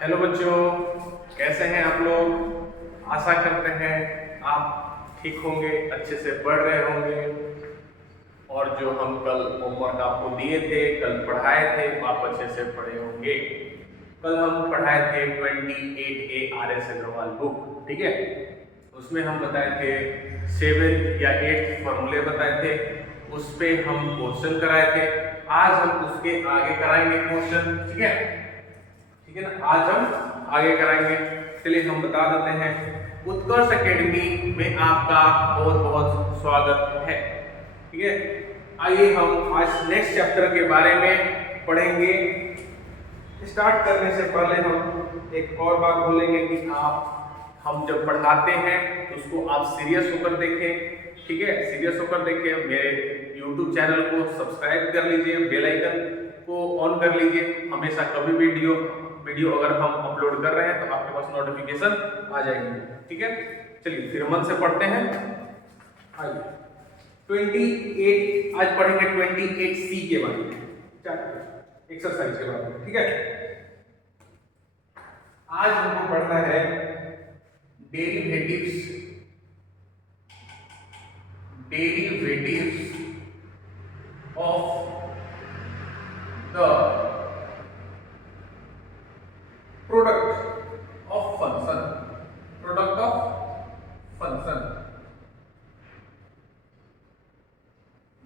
Hello बच्चों, कैसे हैं आप लोग। आशा करते हैं आप ठीक होंगे, अच्छे से पढ़ रहे होंगे और जो हम कल होमवर्क आपको दिए थे, कल पढ़ाए थे, वो आप अच्छे से पढ़े होंगे। कल हम पढ़ाए थे 28A RS अग्रवाल बुक, ठीक है। उसमें हम बताए थे 7 या 8 फॉर्मूले बताए थे, उस पे हम क्वेश्चन कराए थे। आज हम उसके आगे कराएंगे क्वेश्चन, ठीक है, ठीक है ना। आज हम आगे कराएंगे। चलिए हम बता देते हैं। उत्कर्ष एकेडमी में आपका बहुत बहुत स्वागत है, ठीक है। आइए हम आज नेक्स्ट चैप्टर के बारे में पढ़ेंगे। स्टार्ट करने से पहले हम एक और बात बोलेंगे कि हम जब पढ़ाते हैं तो उसको आप सीरियस होकर देखें, ठीक है। सीरियस होकर देखें। मेरे YouTube चैनल को सब्सक्राइब कर लीजिए, बेल आइकन को ऑन कर लीजिए। हमेशा कभी वीडियो अगर हम अपलोड कर रहे हैं तो आपके पास नोटिफिकेशन आ जाएगी, ठीक है। चलिए फिर मन से पढ़ते हैं। आइए 28 आज पढ़ेंगे 28C के बारे में, एक्सरसाइज के बारे में, ठीक है। आज हमको पढ़ना है derivatives of the product of function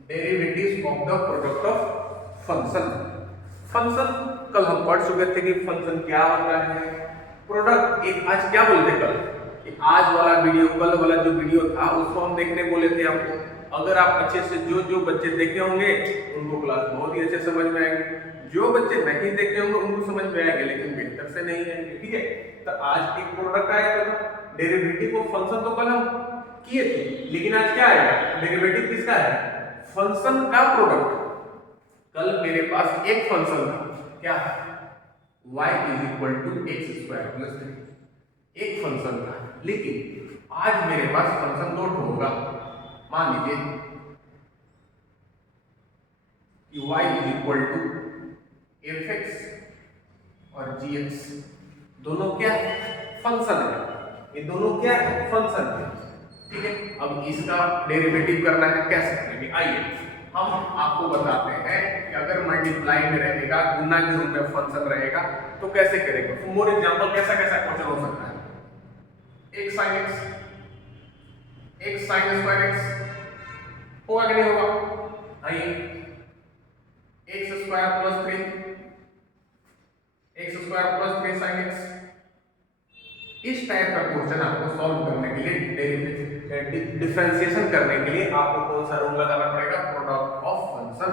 derivatives of the product of function. कल हम पढ़ चुके थे कि फंक्शन क्या होता है, प्रोडक्ट। एक आज क्या बोले थे कल कि आज वाला वीडियो, कल वाला जो वीडियो था उसको हम देखने बोले थे आपको। अगर आप अच्छे से जो बच्चे देखे होंगे उनको क्लास बहुत ही अच्छे समझ में आएंगे, जो बच्चे नहीं देखे होंगे उनको समझ में आएंगे लेकिन बेहतर से नहीं आएंगे, ठीक है। तो आज एक प्रोडक्ट आया था, डेरिवेटिव ऑफ फंक्शन तो कल हम किए थे, लेकिन आज क्या आएगा, डेरिवेटिव किसका है, फंक्शन का प्रोडक्ट। कल मेरे पास एक फंक्शन था, क्या है, y = x² + 3, एक फंक्शन था। लेकिन आज मेरे पास फंक्शन दो होगा। मान लीजिए कि y = fx और gx, दोनों क्या फंक्शन है, ये दोनों क्या फंक्शन है, ठीक है। अब इसका डेरिवेटिव करना है, कैसे करेंगे, आइए हम आपको बताते हैं कि अगर मल्टीप्लाई में रहेगा, गुना के रूप में फंक्शन रहेगा तो कैसे करेंगे। तो मोर एग्जांपल कैसा क्वेश्चन हो सकता है, x sin x, x sin square x होगा कि नहीं होगा। आइए x² + 3 sin x, इस टाइप का क्वेश्चन आपको सॉल्व करने के लिए, डिफरेंशिएशन करने के लिए आपको कौन सा रूल लगाना पड़ेगा, प्रोडक्ट ऑफ फंक्शन,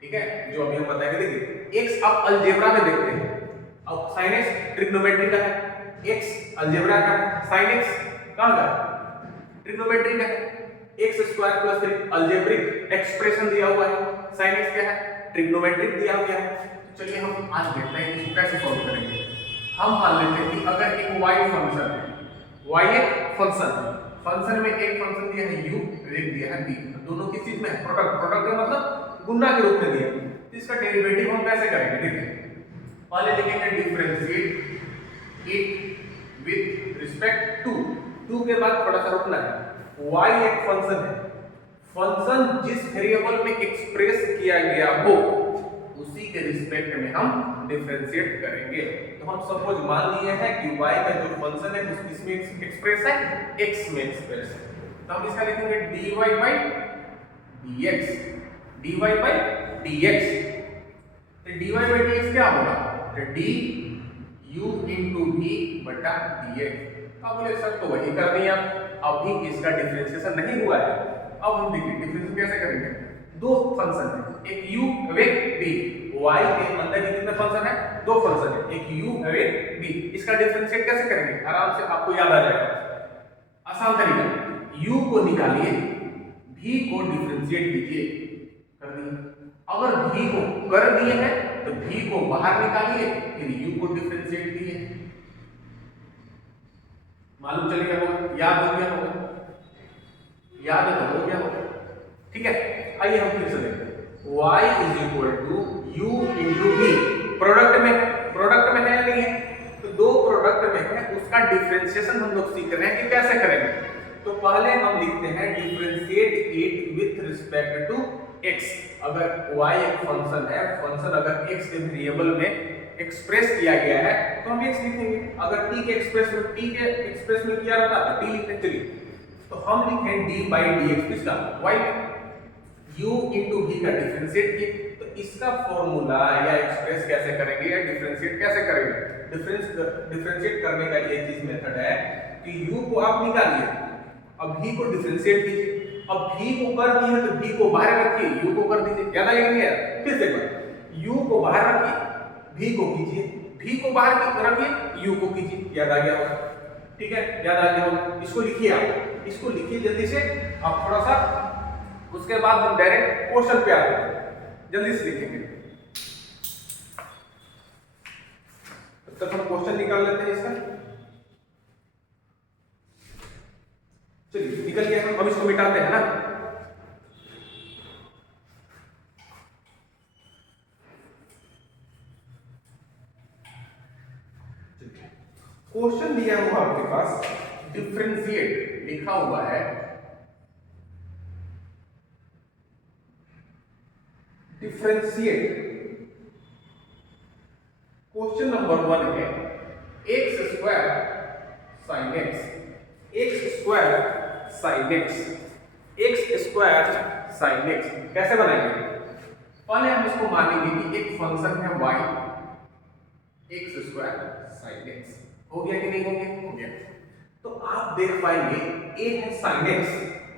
ठीक है। जो अभी हम बताएंगे, देखिए x आप अलजेब्रा में देखते हैं, अब sin x ट्रिग्नोमेट्री का है, x अलजेब्रा का है, sin x कहां का है, ट्रिग्नोमेट्री का है, x² + 3 अलजेब्रिक एक्सप्रेशन दिया हुआ है, sin x क्या है, ट्रिग्नोमेट्रिक दिया हुआ है। तो चलिए हम आज देखते हैं इसको कैसे सॉल्व करेंगे। हम मान लेते हैं कि अगर एक y फंक्शन है, y एक फंक्शन है, फंक्शन में एक फंक्शन दिया है u, एक दिया है b, दोनों किस चीज में है, प्रोडक्ट का मतलब गुना के रूप में दिया है। तो इसका डेरिवेटिव हम कैसे करेंगे, देखिए पहले लिखेंगे differentiate it with respect to के बाद थोड़ा सा रुकना है। y एक फंक्शन है, फंक्शन जिस वेरिएबल में एक्सप्रेस किया गया हो उसी के रिस्पेक्ट में हम डिफरेंशिएट करेंगे। तो हम सपोज मान लिए हैं कि y का जो फंक्शन है उस किसमें एक्सप्रेस है, x में एक्सप्रेस है। तो हम इसका लिखेंगे dy/dx। तो dy/dx क्या होगा, तो du × v/dx। अब बोले सर तो वही कर दिया, अभी इसका डिफरेंशिएशन नहीं हुआ है। अब हम देखिए डिफरेंशिएशन कैसे करेंगे, दो फंक्शन है, एक u एक b, y के अंदर कितने फंक्शन है, दो फंक्शन है, एक u एक b। इसका डिफरेंशिएट कैसे करेंगे, आराम से आपको याद आ जाएगा, आसान तरीका, u को निकालिए, v को डिफरेंशिएट कीजिए, कर दिए। अगर v को कर दिए हैं तो v को बाहर निकालिए, फिर u को डिफरेंशिएट कीजिए। मालूम चल गया होगा, याद हो गया होगा, याद हो गया होगा, ठीक है। आइए हम फिर से देखते हैं, y = u × v, प्रोडक्ट में है या नहीं है, प्रोडक्ट में है उसका डिफरेंशिएशन हम लोग सीख रहे हैं कि कैसे करेंगे। तो पहले हम लिखते हैं differentiate it with respect to x। अगर y एक फंक्शन है, फंक्शन अगर x के वेरिएबल में एक्सप्रेस किया गया है तो हम x लिखेंगे। अगर t के एक्सप्रेस में किया रहता तो t लिखते। चलिए तो हम लिखें d by dx किसका, y में, u into v का डिफरेंशिएट किए। तो इसका फॉर्मूला या एक्सप्रेस कैसे करेंगे या डिफरेंशिएट कैसे करेंगे। डिफरेंशिएट करने का ये चीज मेथड है कि u को आप निकालिए, अब v को डिफरेंशिएट कीजिए। अब v को कर दिए तो v को बाहर रखिए, u को कर दीजिए। याद आएगा नहीं यार, फिर से एक u को बाहर रखिए, v को कीजिए, v को बाहर रखिए, u को कीजिए। याद आ गया होगा, ठीक है, याद आ गया होगा। इसको लिखिए, आप इसको लिखिए जल्दी से। आप थोड़ा सा उसके बाद हम डायरेक्ट क्वेश्चन पे आते हैं, जल्दी से लिखेंगे। तब तक हम क्वेश्चन निकाल लेते हैं इसका। चलिए निकल गया, हम इसको मिटाते हैं ना। क्वेश्चन दिया हुआ आपके पास, डिफरेंशिएट लिखा हुआ है, डिफरेंशिएट। क्वेश्चन नंबर 1 है x square sin x, x square sin x, x square sin x कैसे बनाएंगे। पहले हम इसको मानेंगे कि एक फंक्शन है y, x square sin x। हो गया कि नहीं हो गया, हो गया। तो आप देख पाएंगे a है sin x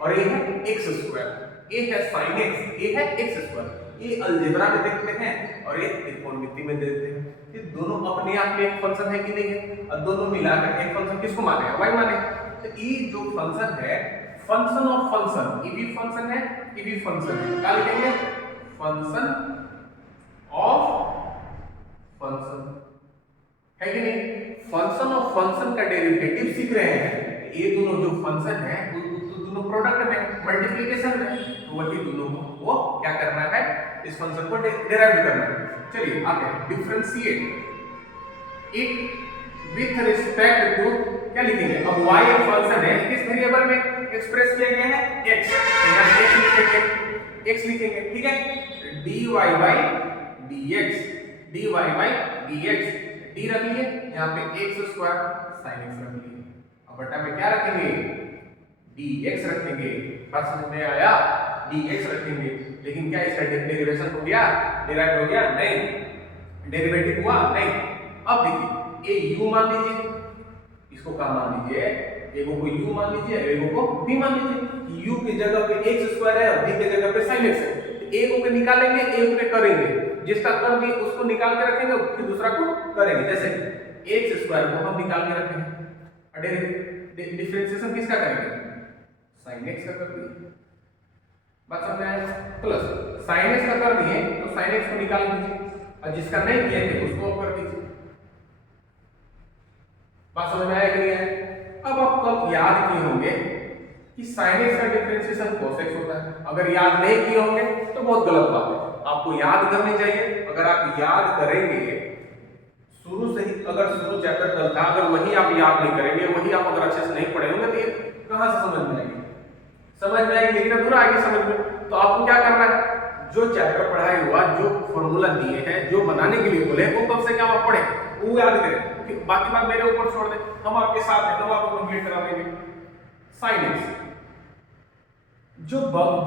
और a है x स्क्वायर, a है sin x, a है x स्क्वायर। ये अलजेब्रा में देखते हैं और ये त्रिकोणमिति में देखते हैं कि दोनों अपने आप में एक फंक्शन है कि नहीं है, और दोनों मिलाकर एक फंक्शन किसको माने, y माने। तो ये जो फंक्शन है, फंक्शन ऑफ फंक्शन, ये भी फंक्शन है, ये भी फंक्शन है। क्या लिखेंगे, फंक्शन ऑफ फंक्शन, है कि नहीं। फंक्शन ऑफ फंक्शन का डेरिवेटिव सीख रहे हैं। ये दोनों जो फंक्शन है दोनों प्रोडक्ट में, मल्टीप्लिकेशन में, तो वही दोनों को क्या करना है, इस फंक्शन को डेराइव करना है। चलिए आगे, differentiate it with respect to, क्या लिखेंगे, अब y एक फंक्शन है, किस वेरिएबल में एक्सप्रेस किया गया है, x। यहां x लिखेंगे, x लिखेंगे, ठीक है। dy by dx, dy by dx, d रख लिए, यहां पे x स्क्वायर sin x रख लिए। अब बटा में क्या रखेंगे, dx रखेंगे। बात समझ में आया, dx रखेंगे। लेकिन क्या इसका डेरिवेशन हो गया, डिराइव हो गया, नहीं। डेरिवेटिव हुआ नहीं। अब देखिए, ये u मान लीजिए, इसको क्या मान लीजिए, एगो को u मान लीजिए, एगो को v मान लीजिए। u की जगह पे x स्क्वायर है और v की जगह पे sin x है। एगो के निकालेंगे, एगो के करेंगे, जिसका कर दिए उसको निकाल के रखेंगे, फिर दूसरा को करेंगे। जैसे x स्क्वायर को हम निकाल के रखेंगे, डिफरेंशिएशन किसका करेंगे, sin x का कर दिए। बात समझ में आया, प्लस sin x का कर दिए तो sin x को निकाल दीजिए, और जिसका नहीं किए थे उसको कर दीजिए। बात समझ में आया कि नहीं आया। अब आप कल याद किए होंगे कि sin x का डिफरेंशिएशन cos x होता है। अगर याद नहीं किए होंगे तो बहुत गलत बात है, आपको याद करनी चाहिए। अगर आप याद करेंगे शुरू से ही, अगर शुरू चैप्टर कल था, अगर वही आप याद नहीं करेंगे, वही आप अगर अच्छे से नहीं पढ़े होंगे, तो ये कहां से समझ में आएगी, समझ में आएगी लेकिन अधूरा आएगी समझ में। तो आपको क्या करना है, जो चैप्टर पढ़ाई हुआ, जो फॉर्मूला दिए हैं, जो बनाने के लिए बोले, वो कब से क्या आप पढ़े, वो याद करें, बाकी बात मेरे ऊपर छोड़ दें, हम आपके साथ हैं, हम आपको कंप्लीट करा देंगे। sin x जो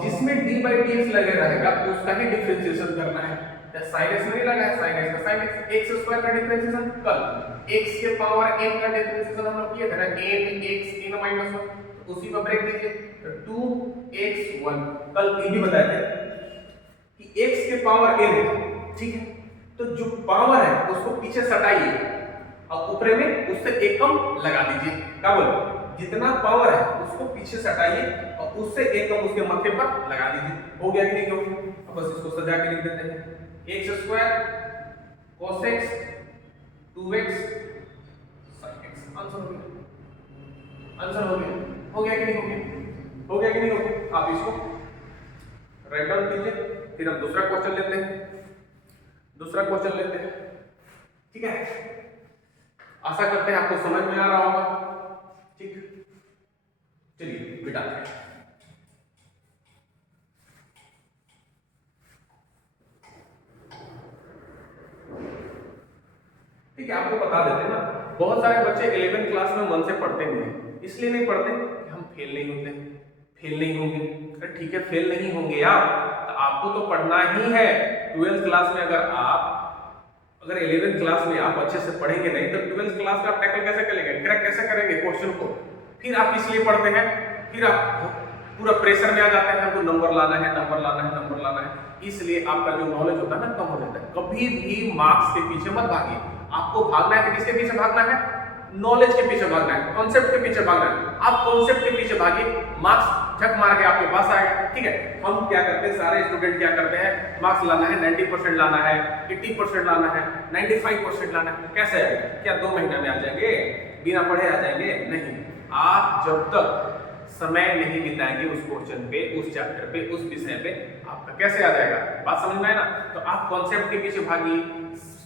जिसमें d by dx लगे रहेगा उसका ही डिफरेंशिएशन करना है। sin x नहीं लगा है, sin x का sin x, x स्क्वायर का डिफरेंशिएशन कल x के पावर n का डिफरेंशिएशन हम लोग किए थे ना, n x n minus 1, तो उसी को ब्रेक दीजिए, तो 2x1। कल ये भी बताए थे कि x के पावर n है, ठीक है। तो जो पावर है उसको पीछे सटाइए और ऊपर में उससे एक कम लगा दीजिए। क्या बोलो, जितना पावर है उसको पीछे सटाइए और उससे एक कम उसके माथे पर लगा दीजिए। हो गया कि नहीं हो गया। अब बस इसको सजा के लिख देते हैं, x square cos x 2x sin x। Answer हो गया, आंसर हो गया, हो गया कि नहीं हो गया, हो गया कि नहीं हो गया। आप इसको राइट डाउन कीजिए, फिर हम दूसरा क्वेश्चन लेते हैं, दूसरा क्वेश्चन लेते हैं, ठीक है। आशा करते हैं आपको समझ में आ रहा होगा। ठीक, चलिए मिटाते हैं। ठीक है, आपको बता देते हैं ना, बहुत सारे बच्चे 11वीं क्लास में मन से पढ़ते नहीं है। इसलिए नहीं पढ़ते कि हम फेल नहीं होते, फेल नहीं होंगे। अरे ठीक है, फेल नहीं होंगे आप, तो आपको तो पढ़ना ही है। 12th क्लास में अगर 11th क्लास में आप अच्छे से पढ़ेंगे नहीं तो 12th क्लास में आप टैकल कैसे करेंगे, क्रैक कैसे करेंगे क्वेश्चन को। फिर आप इसलिए पढ़ते हैं, फिर आप पूरा प्रेशर में आ जाते हैं, हमको नंबर लाना है, नंबर लाना है, नंबर लाना है। इसलिए आपका जो नॉलेज होता है ना कम हो जाता है। कभी भी मार्क्स के पीछे मत भागिए। आपको भागना है कि किसके पीछे भागना है? नॉलेज के पीछे भागना है, कॉन्सेप्ट के पीछे भागना है। आप कॉन्सेप्ट के पीछे भागिए, मार्क्स झक मार के आपके पास आएगा। ठीक है, हम क्या करते हैं, सारे स्टूडेंट क्या करते हैं, मार्क्स लाना है 90% लाना है, 80% लाना है, 95% लाना है। कैसे आएगा? क्या 2 महीने में आ जाएंगे? बिना पढ़े आ जाएंगे? नहीं। आप जब तक समय नहीं बिताएंगे उस क्वेश्चन पे, उस चैप्टर पे, उस विषय पे, आपका कैसे आ जाएगा? बात समझ में आए ना? तो आप कॉन्सेप्ट के पीछे भागिए,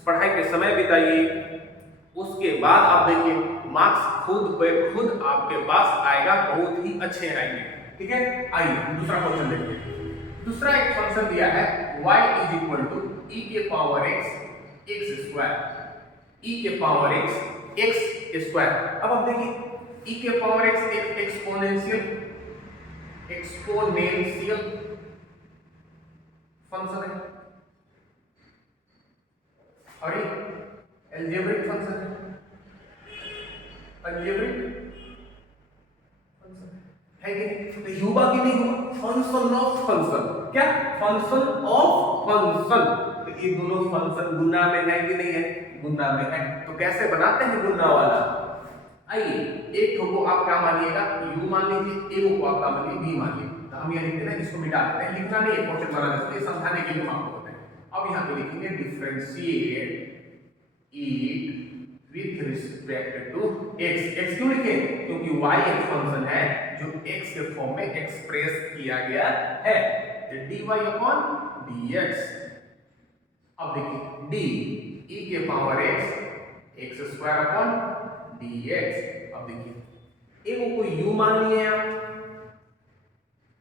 पढ़ाई पे समय बिताइए, उसके बाद आप देखिए मार्क्स खुद आपके पास आएगा, बहुत ही अच्छे आएंगे। ठीक है, आइए दूसरा क्वेश्चन देखिए। दूसरा एक फंक्शन दिया है y is equal to e के power x x square, e के पावर x x स्क्वायर। अब आप देखिए e के पावर x एक एक्सपोनेंशियल फंक्शन है और एक अलजेब्रिक फंक्शन है। अलजेब्रिक फंक्शन है कि नहीं? तो युवा की नहीं हुआ, फंक्शन ऑफ फंक्शन। क्या? Function of function. तो ये दोनों फंक्शन गुना में है कि नहीं है? गुना में है। तो कैसे बनाते हैं गुना वाला? आइए, एक को आप क्या मानिएगा, u मान लीजिए, एक को आप क्या मानिए, v मान लीजिए। तो हम ये लिखते हैं, इसको मिटा देते हैं, लिखना नहीं है क्वेश्चन बनाने से, ये समझाने के लिए हम आपको बताएं। अब यहाँ पे लिखेंगे differentiate it with respect to x। x क्यों लिखे? क्योंकि y एक फंक्शन है जो x के फॉर्म में एक्सप्रेस किया गया है, तो dy अपॉन dx। अब देखिए d e के power x square upon dx। अब देखिए एक को u मान लिए आप,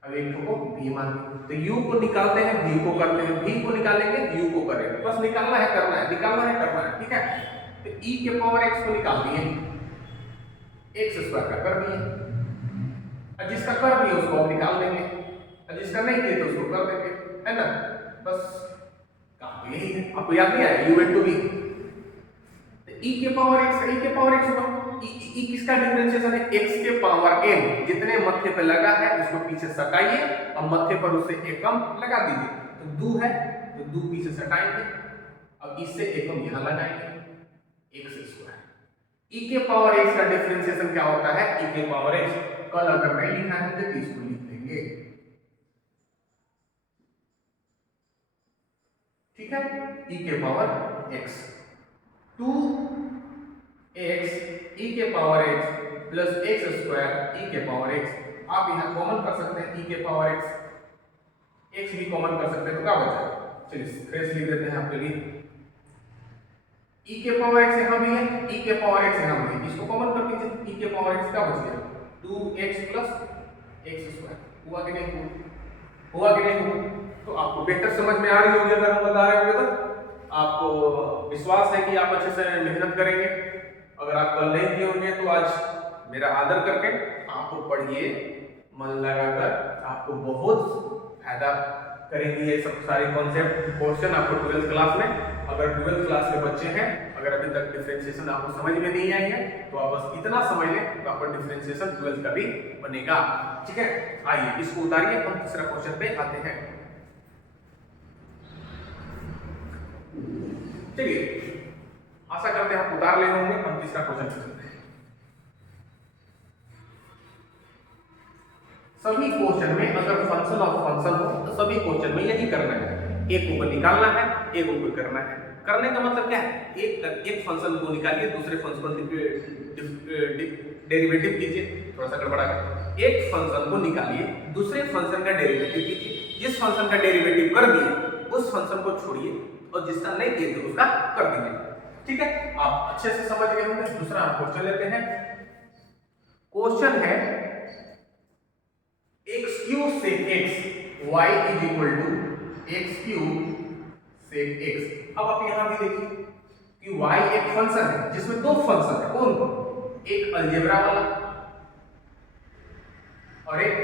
अब एक को v मान लिए, तो u को निकालते हैं, v को करते हैं, v को निकालेंगे, u को करेंगे। बस निकालना है, करना है, निकालना है, करना है। ठीक है, तो e के पावर x को निकाल दिए, x स्क्वायर का कर दिए, और जिसका कर दिए उसको हम निकाल देंगे, और जिसका नहीं किए तो उसको कर देंगे, है ना? बस काम यही है। आपको याद नहीं आया u into v, तो e के पावर x होगा। e किसका डिफरेंशिएशन है? x के पावर n। जितने मत्थे पे लगा है उसको पीछे सटाइए और मत्थे पर उसे एकम लगा दीजिए। तो 2 है तो 2 पीछे सटाएंगे, अब इससे एकम यहां लगाएंगे, x स्क्वायर। e के पावर x का डिफरेंशिएशन क्या होता है? e के पावर x। कल अगर नहीं लिखा है तो इसको लिख लेंगे। ठीक है, e के पावर x 2x e के power x plus x square e के पावर x। आप यहां कॉमन कर सकते हैं e के पावर x भी कॉमन कर सकते हैं, तो क्या बचा? चलिए फ्रेश लिख देते हैं आपके लिए। e के पावर x यहां भी है, e के पावर x यहां भी है, इसको कॉमन कर दीजिए। e के पावर x क्या बच गया? 2x plus x square. हुआ कि नहीं हुआ? तो आपको बेहतर समझ में आ रही होगी अगर हम बता रहे होंगे तो। आपको विश्वास है कि आप अच्छे से मेहनत करेंगे। अगर आप कल नहीं किए होंगे तो आज मेरा आदर करके आपको पढ़िए, मन लगाकर, आपको बहुत फायदा करेंगे ये सब सारे कॉन्सेप्ट क्वेश्चन आपको 12th क्लास में। अगर 12th क्लास के बच्चे हैं, अगर अभी तक डिफरेंशिएशन आपको समझ में नहीं आई है तो आप बस इतना समझ लें तो आपका डिफरेंशिएशन 12th का भी बनेगा। ठीक है, आइए इसको उतारिए, हम तीसरा क्वेश्चन पे आते हैं। चलिए, आशा करते हैं आप उतार ले होंगे। हम तीसरा क्वेश्चन चलते हैं। सभी क्वेश्चन में अगर फंक्शन ऑफ फंक्शन हो तो सभी क्वेश्चन में यही करना है, एक ऊपर निकालना है, एक ऊपर करना है। करने का मतलब क्या है? एक फंक्शन को निकालिए, दूसरे फंक्शन को डेरिवेटिव कीजिए। थोड़ा सा गड़बड़ा है। एक फंक्शन को निकालिए, दूसरे फंक्शन का डेरिवेटिव कीजिए। जिस फंक्शन का डेरिवेटिव कर दिए उस फंक्शन को छोड़िए और जिसका नहीं किए थे उसका कर दीजिए। ठीक है, आप अच्छे से समझ गए होंगे। दूसरा हम क्वेश्चन लेते हैं। क्वेश्चन है x cube sec x y is equal to x cube sec x। अब आप यहां भी देखिए कि y एक फंक्शन है जिसमें दो फंक्शन है, कौन? एक अलजेब्रा वाला और एक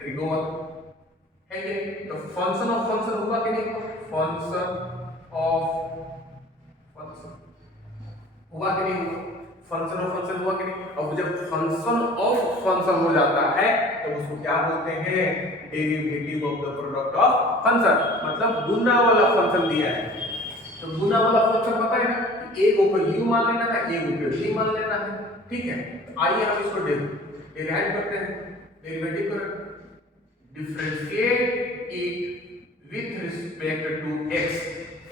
ट्रिगोनोमेट्री है कि तो फंक्शन ऑफ फंक्शन हुआ कि नहीं? फंक्शन ऑफ फंक्शन हुआ कि नहीं? फंक्शन ऑफ फंक्शन हुआ कि नहीं? अब जब फंक्शन ऑफ फंक्शन हो जाता है तो उसको क्या बोलते हैं? Derivative of the product of function, मतलब गुना वाला फंक्शन दिया है तो गुना वाला फंक्शन पता है ना कि a को u मान लेना है, a को v मान लेना है, ठीक है। तो आइए हम इसको डेरिवेट करते हैं, डेरिवेटिव करें, differentiate it with respect to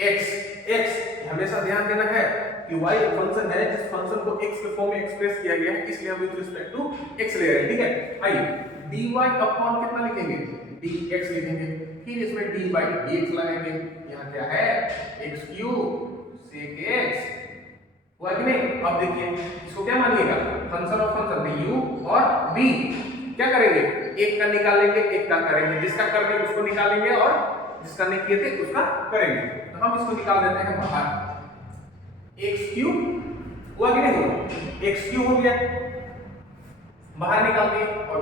x हमेशा ध्यान देना है कि y एक फंक्शन है जिस फंक्शन को x के फॉर्म में एक्सप्रेस किया गया है, इसलिए हम विथ रिस्पेक्ट टू x ले रहे हैं, ठीक है। आइए dy अपॉन कितना लिखेंगे? dx लिखेंगे, फिर इसमें d by dx लगाएंगे। यहाँ क्या है? x क्यूब sec x हुआ कि नहीं? अब देखिए इसको क्या मानिएगा? फंक्शन ऑफ फंक्शन u और v क्या करेंगे? एक का निकालेंगे, एक का करेंगे, जिसका कर दिए उसको निकालेंगे और जिसका नहीं किए थे उसका करेंगे। तो हम इसको निकाल देते हैं बाहर। x क्यूब हुआ कि नहीं हुआ? x क्यूब हो गया, बाहर निकाल दिए और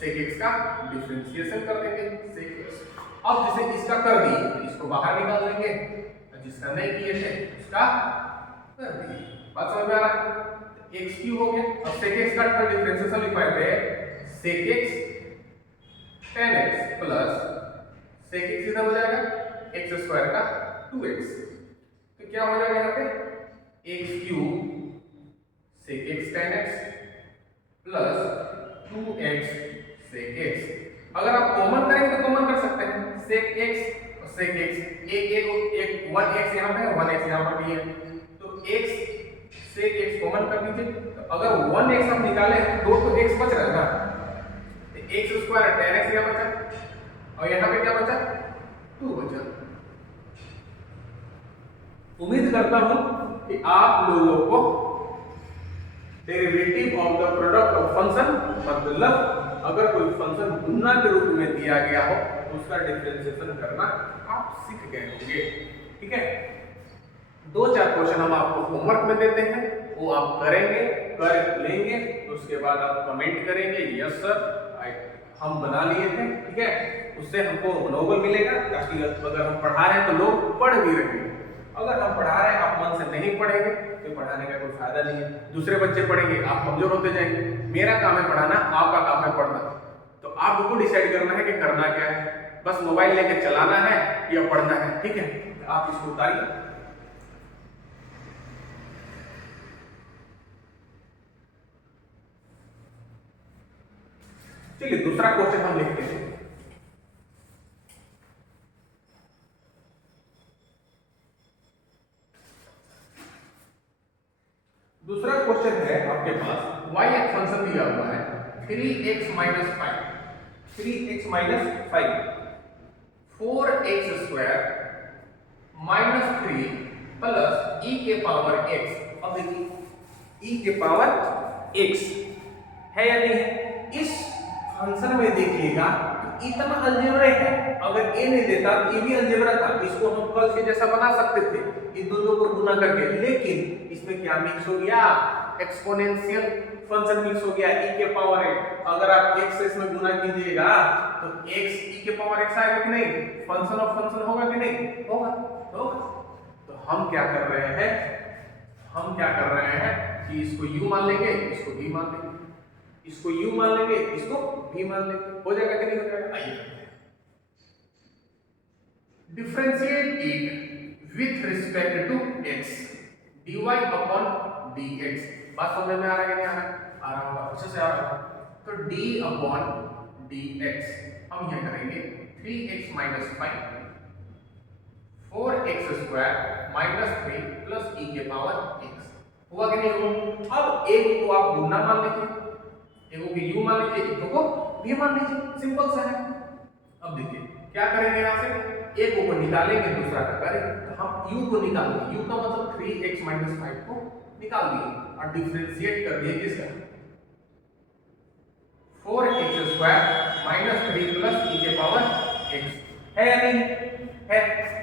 sec x का डिफरेंशिएशन कर देंगे sec x। अब जैसे इसका कर दिए तो इसको बाहर निकाल देंगे और जिसका नहीं किए थे उसका कर दिए। बात समझ में आ रहा है? x क्यूब हो गया, अब sec x का डिफरेंशिएशन लिख पाते हैं sec x tan x plus sec x इधर हो जाएगा x स्क्वायर का 2x। तो क्या हो जाएगा यहाँ पे? x cube sec x tan x plus 2x sec x। अगर आप कॉमन करेंगे तो कॉमन कर सकते हैं sec x और sec x, एक 1x यहाँ पे है, 1x यहाँ पर भी है, तो x sec x कॉमन कर दीजिए। तो अगर 1x आप निकाले तो x बच रहा है ना, x स्क्वायर tan x यहाँ बचा और यहाँ पे क्या बचा? 2 बचा। उम्मीद करता हूं कि आप लोगों को derivative of the product of function, मतलब अगर कोई फंक्शन गुना के रूप में दिया गया हो तो उसका डिफरेंशिएशन करना आप सीख गए होंगे, ठीक है। 2-4 क्वेश्चन हम आपको होमवर्क में देते हैं, वो आप करेंगे, कर लेंगे तो उसके बाद आप कमेंट करेंगे यस सर हम बना लिए थे, ठीक है। उससे हमको मनोबल मिलेगा, ताकि अगर हम पढ़ा रहे हैं तो लोग पढ़ भी रहे हैं। अगर हम पढ़ा रहे हैं आप मन से नहीं पढ़ेंगे तो पढ़ाने का कोई फायदा नहीं है। दूसरे बच्चे पढ़ेंगे, आप कमजोर होते जाएंगे। मेरा काम है पढ़ाना, आपका काम है पढ़ना। तो आपको डिसाइड करना है कि करना क्या है, बस मोबाइल लेके चलाना है या पढ़ना है, ठीक है। आप इसको उतारिए। चलिए दूसरा क्वेश्चन हम लिखते हैं। दूसरा क्वेश्चन है आपके पास, y एक फंक्शन दिया हुआ है 3x minus 5, 3x minus 5, 4x square minus 3 plus e के पावर x। अब देखिए e के पावर x है या नहीं है? इस फंक्शन में देखिएगा तो इतना अलजेब्रा है, अगर a नहीं देता तो ये भी अलजेब्रा था, इसको हम कल के जैसा बना सकते थे इन दोनों को गुना करके, लेकिन इसमें क्या मिक्स हो गया? एक्सपोनेंशियल फंक्शन मिक्स हो गया e के पावर x। अगर आप x से इसमें गुना कीजिएगा तो x e के पावर x आएगा कि नहीं? फंक्शन ऑफ फंक्शन होगा कि नहीं? होगा। तो हम क्या कर रहे हैं? हम क्या कर रहे हैं कि इसको u मान लेंगे, इसको v मान लेंगे, इसको u मान लेंगे, इसको v मान लेंगे। हो जाएगा कि नहीं हो जाएगा? आइए differentiate it with respect to x, dy upon dx। बात समझ में आ रहा है कि नहीं आ रहा है? आ रहा होगा, अच्छे से आ रहा होगा। तो d अपॉन dx हम यह करेंगे 3x minus 5, 4x square minus 3 plus e के पावर x। हुआ कि नहीं हुआ? अब एक को आप गुना मान लीजिए, एक को u मान लीजिए, एक को v मान लीजिए, सिंपल सा है। अब देखिए क्या करेंगे, यहां से एक को निकालेंगे, दूसरा का करेंगे। तो हम u को निकालेंगे, u का मतलब 3x माइनस 5 को निकाल दिए और डिफरेंशिएट कर दिए किसका, 4x square minus 3 plus e के पावर x, है या नहीं है।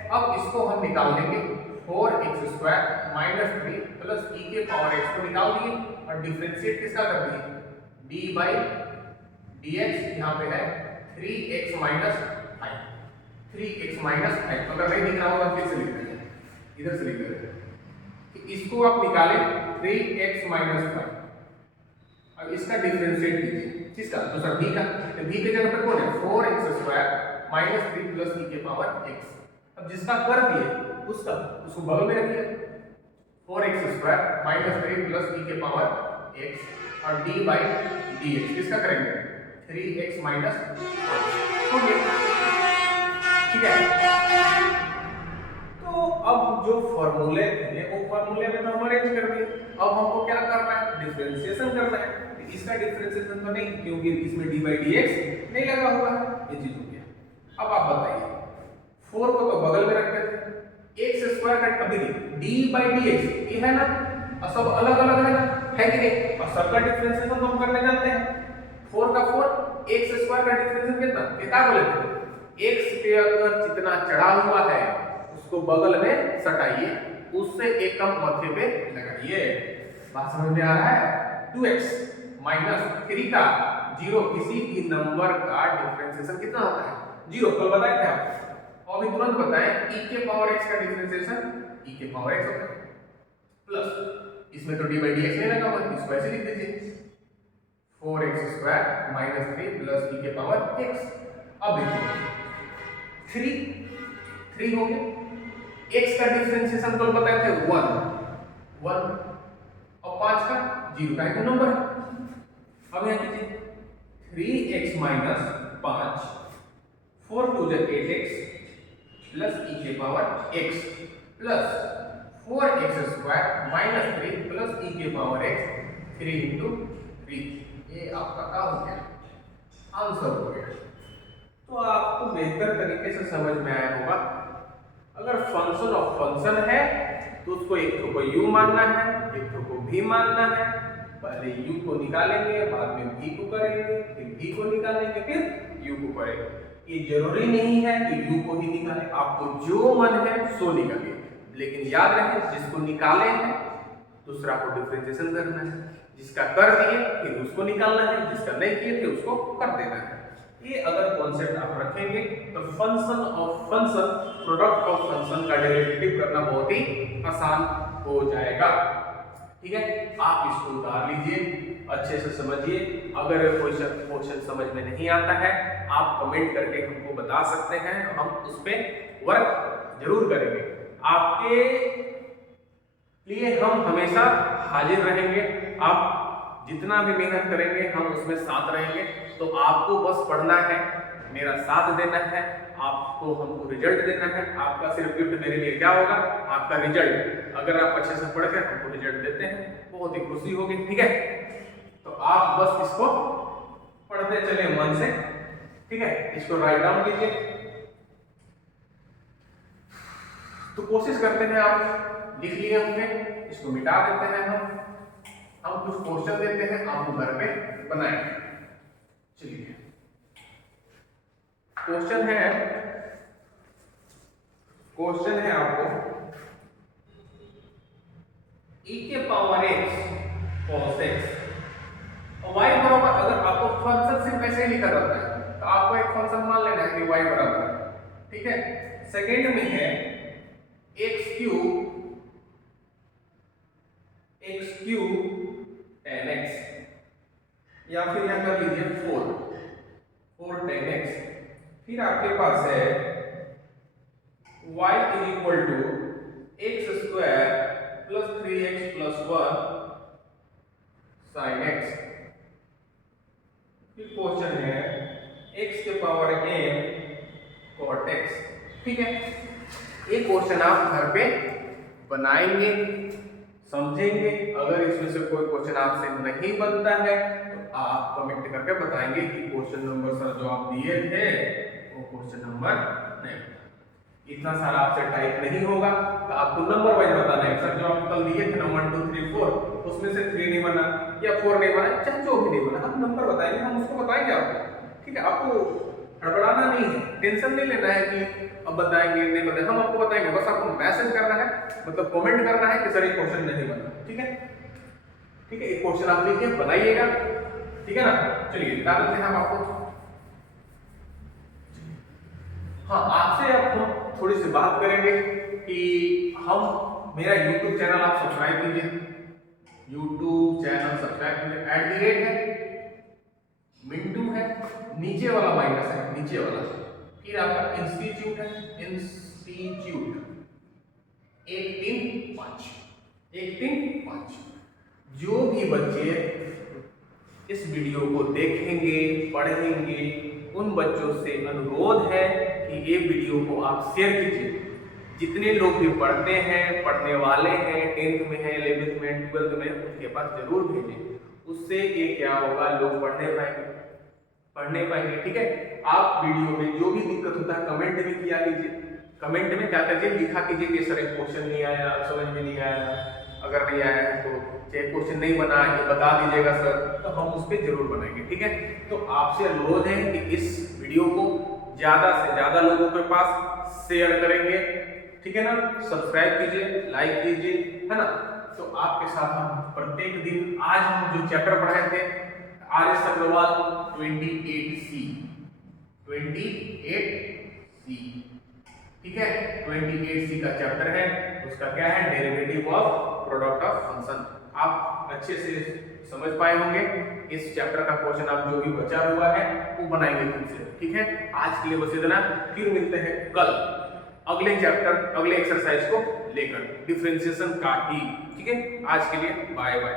अब इसको हम निकाल देंगे, 4x square minus 3 plus e के पावर x को निकाल दिए और डिफरेंशिएट किसका कर दिए, d बाई dx, यहाँ पे है 3x माइनस 5, 3x माइनस 5। अगर नहीं दिख रहा होगा फिर से लिख देंगे, इधर से लिख देंगे कि इसको आप निकालें 3x माइनस 5। अब इसका डिफरेंशिएट कीजिए, किसका, दूसरा b का। तो b के जगह पे कौन है, 4x square minus 3 plus e के पावर x। अब जिसका कर दिए उसको बगल में रखिए, 4x square minus 3 plus e के पावर x और d बाई dx किसका करेंगे, 3x माइनस 5 हो गया, ठीक है। तो अब जो फॉर्मूले थे वो फॉर्मूले में तो हम अरेंज कर दिए, अब हमको क्या करना है, डिफरेंशिएशन करना है। इसका डिफरेंशिएशन तो नहीं, क्योंकि इसमें d बाई dx नहीं लगा हुआ है, ये चीज हो गया। अब आप बताइए, 4 को तो बगल में रखते थे, x स्क्वायर का अभी d बाई dx ये है ना, और सब अलग अलग है ना, है कि नहीं, और सबका डिफरेंशिएशन तो हम करने जानते हैं। 4 का 4, x स्क्वायर का डिफरेंशिएशन कितना, क्या बोले थे, x पे अगर जितना चढ़ा हुआ है उसको बगल में सटाइए, उससे एक कम मध्य पे लगाइए। बात समझ में आ रहा है। 2x माइनस 3 का 0, किसी भी नंबर का डिफरेंशिएशन कितना होता है, 0। कल बताए थे आप, और अभी तुरंत बताएं, e के पावर x का डिफरेंशिएशन e के पावर x होता है, प्लस इसमें तो d बाई dx नहीं लगा हुआ, इसको ऐसे लिख दीजिए, 4x square minus 3 plus e के पावर x। अब देखिए 3 हो गया, x का डिफरेंशिएशन तो बताए थे 1 और 5 का 0 का एक नंबर है। अब यहाँ कीजिए 3x माइनस 5, 4 टू जा 8x प्लस e के power x plus 4x square minus 3 plus e के पावर x, 3 इंटू 3। ये आपका क्या हो गया, आंसर हो गया। तो आपको बेहतर तरीके से समझ में आया होगा। अगर फंक्शन ऑफ फंक्शन है तो उसको एक को u मानना है, एक को v मानना है। पहले u को निकालेंगे, बाद में v को करेंगे, फिर v को निकालेंगे, फिर u को करेंगे। ये जरूरी नहीं है कि u को ही निकालें, आपको जो मन है सो निकालिए, लेकिन याद रखें जिसको निकाले हैं दूसरा को डिफरेंशिएशन करना है, जिसका कर दिए फिर उसको निकालना है, जिसका नहीं किए फिर उसको कर देना है। ये अगर कॉन्सेप्ट आप रखेंगे तो function of function, product of function का डेरिवेटिव करना बहुत ही आसान हो जाएगा। ठीक है, आप इसको उतार लीजिए, अच्छे से समझिए। अगर कोई क्वेश्चन समझ में नहीं आता है आप कमेंट करके हमको बता सकते हैं, हम उस पर वर्क जरूर करेंगे। आपके लिए हम हमेशा हाजिर रहेंगे, आप जितना भी मेहनत करेंगे हम उसमें साथ रहेंगे। तो आपको बस पढ़ना है, मेरा साथ देना है, आपको हमको रिजल्ट देना है। आपका सिर्फ गिफ्ट मेरे लिए क्या होगा, आपका रिजल्ट। अगर आप अच्छे से पढ़ के हमको रिजल्ट देते हैं बहुत ही खुशी होगी। ठीक है, तो आप बस इसको पढ़ते चले मन से। ठीक है, इसको राइट डाउन कीजिए। तो कोशिश करते हैं, आप लिख लिए होंगे, इसको मिटा देते हैं। हम कुछ क्वेश्चन देते हैं, आप घर पे बनाएं। चलिए, क्वेश्चन है आपको e के पावर x cos x और y बराबर, अगर आपको फंक्शन सिर्फ ऐसे ही लिखा रहता है तो आपको एक फंक्शन मान लेना है कि y बराबर है। ठीक है, सेकेंड में है x क्यूब tan x, या फिर यहां कर लीजिए 4 tan x। फिर आपके पास है y is equal to X square plus 3x plus 1 sin x। फिर क्वेश्चन है x के पावर n cot x। ठीक है, ये क्वेश्चन आप घर पे बनाएंगे, समझेंगे। अगर इसमें से कोई क्वेश्चन आपसे नहीं बनता है तो आप कमेंट करके बताएंगे कि क्वेश्चन नंबर सर जो आप दिए थे वो क्वेश्चन नंबर नहीं। इतना सारा आपसे टाइप नहीं होगा, तो आपको नंबर वाइज बताना है। सर जो आप कल दिए थे ना 1 2 3 4, उसमें से 3 नहीं बना या 4 नहीं बना, चाहे जो भी नहीं बना, हम नंबर बताएंगे, हम उसको बताएंगे आपको, ठीक है। आपको हड़बड़ाना नहीं है, टेंशन नहीं लेना है कि अब बताएंगे नहीं बताएंगे, हम आपको बताएंगे। बस आपको मैसेज करना है, मतलब कमेंट करना है कि सर ये क्वेश्चन नहीं बना, ठीक है। ठीक है, एक क्वेश्चन आप लिखिए, बनाइएगा, ठीक है ना। चलिए बता देते हैं हम आपको। हाँ, आपसे अब हम थोड़ी सी बात करेंगे कि हम मेरा YouTube चैनल आप सब्सक्राइब कीजिए, YouTube चैनल सब्सक्राइब कीजिए। @ है, मिंटू है, नीचे वाला माइनस है, नीचे वाला, फिर आपका इंस्टीट्यूट है, इंस्टीट्यूट 135 135। जो भी बच्चे इस वीडियो को देखेंगे, पढ़ेंगे, उन बच्चों से अनुरोध है कि ये वीडियो को आप शेयर कीजिए। जितने लोग भी पढ़ते हैं, पढ़ने वाले हैं, 10th में है, 11th में, 12th में, उनके पास जरूर भेजें। उससे ये क्या होगा, लोग पढ़ने पाएंगे, ठीक है। आप वीडियो में जो भी दिक्कत होता है कमेंट में किया कीजिए, कमेंट में क्या कीजिए, लिखा कीजिए कि सर एक क्वेश्चन नहीं आया, समझ में नहीं आया। अगर नहीं आया है तो चाहे क्वेश्चन नहीं बना है तो बता दीजिएगा सर, तो हम उस पर जरूर बनाएंगे, ठीक है। तो आपसे अनुरोध है कि इस वीडियो को ज्यादा से ज्यादा लोगों के पास शेयर करेंगे, ठीक है ना। सब्सक्राइब कीजिए, लाइक कीजिए, है ना। तो आपके साथ हम प्रत्येक दिन, आज हम जो चैप्टर पढ़ाए थे RS अग्रवाल 28C, 28C, ठीक है। 28C का चैप्टर है, उसका क्या है, derivative of product of function. आप अच्छे से समझ पाए होंगे। इस चैप्टर का क्वेश्चन आप जो भी बचा हुआ है वो बनाएंगे खुद से, ठीक है। आज के लिए बस इतना, फिर मिलते हैं कल अगले चैप्टर, अगले एक्सरसाइज को लेकर, डिफरेंशिएशन का ही, ठीक है। आज के लिए बाय बाय।